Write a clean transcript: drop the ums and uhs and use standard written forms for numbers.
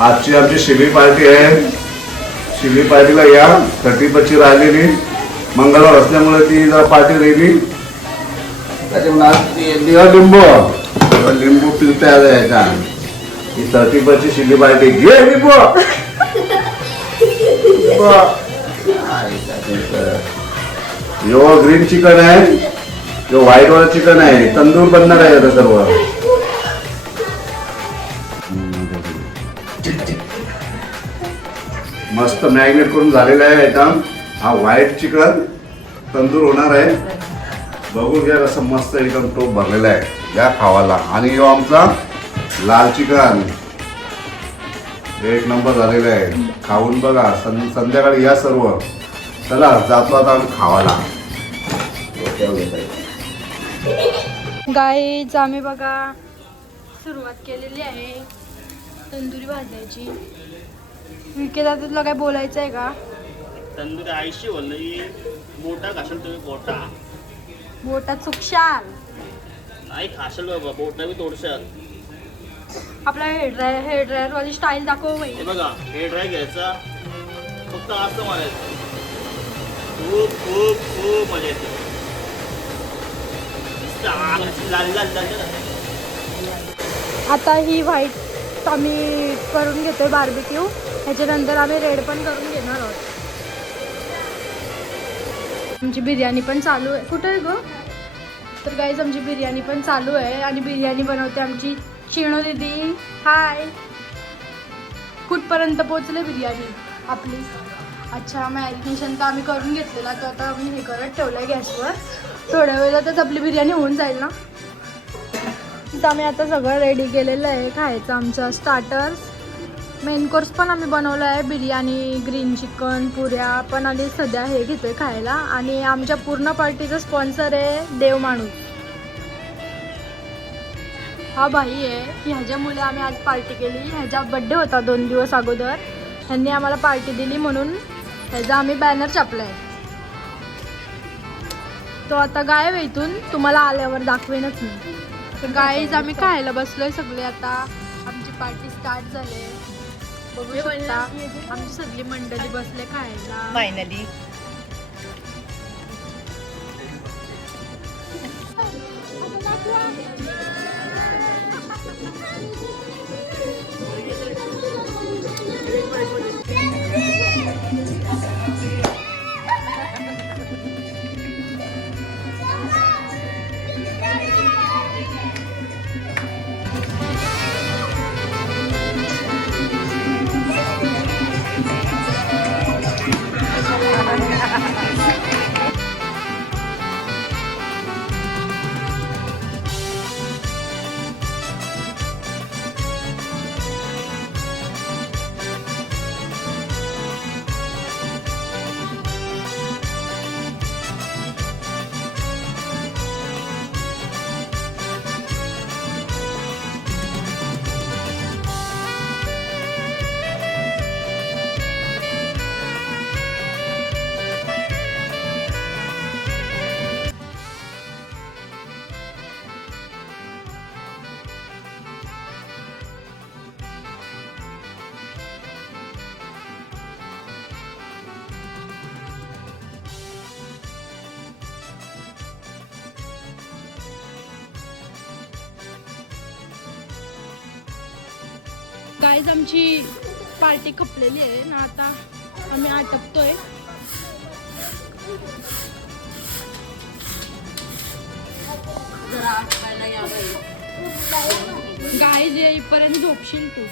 आजची आमची शिवी पार्टी आहे. शिवी पार्टीला या. 30 राहिलेली मंगळवार असल्यामुळे ती जरा पार्टी राहिली. त्याच्यामुळे आज लिंबू पिलता यायचा. ही 30 शिवी पार्टी घे लिंबू. यो ग्रीन चिकन आहे, यो व्हाईट वाला चिकन आहे. तंदूर बनणार आहे आता सर्व. मस्त मॅरिनेट करून झालेला आहे आयटम. हा व्हाईट चिकन तंदूर होणार आहे. बघून घ्या कसं मस्त एकदम टोप भरलेला आहे. या खावाला. आणि यो आमचा लाल चिकन एक नंबर झालेला आहे. खाऊन बघा. संध्याकाळी या सर्व. चला जातो आता आम्ही खावाला. गाईज आम्ही बघा सुरुवात केलेली आहे तंदुरी भाजायची. विकेला तुला काय बोलायचं आहे का? तंदुरी आयशी बोलली मोठा खाशाल तुम्ही. बोटा चुकशाल नाही खाशाल बाबा. बोटा बी तोडशाल. आपला हेअर ड्रायर वाली स्टाईल दाखव बाई. हे बघा हेअर ड्राय घ्यायचा. फक्त असं मारायचं. खूप खूप खूप मजा येते. लाल लाल लाल. आता ही व्हाईट आम्ही करून घेतोय बार्बिक्यू. ह्याच्यानंतर आम्ही रेड पण करून घेणार आहोत. आमची बिर्याणी पण चालू आहे. कुठं आहे गं? तर गाईज आमची बिर्याणी पण चालू आहे. आणि बिर्याणी बनवते आमची चिणू दीदी. हाय. कुठपर्यंत पोचले बिर्याणी आपली? अच्छा मॅरिनेशन तर आम्ही करून घेतलेला. तो आता आम्ही हे करत ठेवलं आहे गॅसवर. थोड्या वेळातच आपली बिर्याणी होऊन जाईल ना. तर आम्ही आता सगळं रेडी केलेलं आहे खायचं. आमचं स्टार्टर्स मेन कोर्स पण आम्ही बनवलं आहे. बिर्याणी, ग्रीन चिकन, पुऱ्या पण आधी सध्या हे घेतो आहे खायला. आणि आमच्या पूर्ण पार्टीचं स्पॉन्सर आहे देव माणूस. हा बाई आहे. ह्याच्यामुळे आम्ही आज पार्टी केली. ह्याचा बड्डे होता 2 दिवस अगोदर. ह्यांनी आम्हाला पार्टी दिली म्हणून ह्याचा आम्ही बॅनर छापला आहे. तो आता गायब आहे इथून. तुम्हाला आल्यावर दाखवेनच मी. तर गाईज आम्ही खायला बसलोय सगळे. आता आमची पार्टी स्टार्ट झाली. बघू शकता आमची सगळी मंडळी बसले खायला. फायनली गाईज आमची पार्टी खपलेली आहे ना. आता आम्ही आटपतोय. गाईज येईपर्यंत झोपशील तू.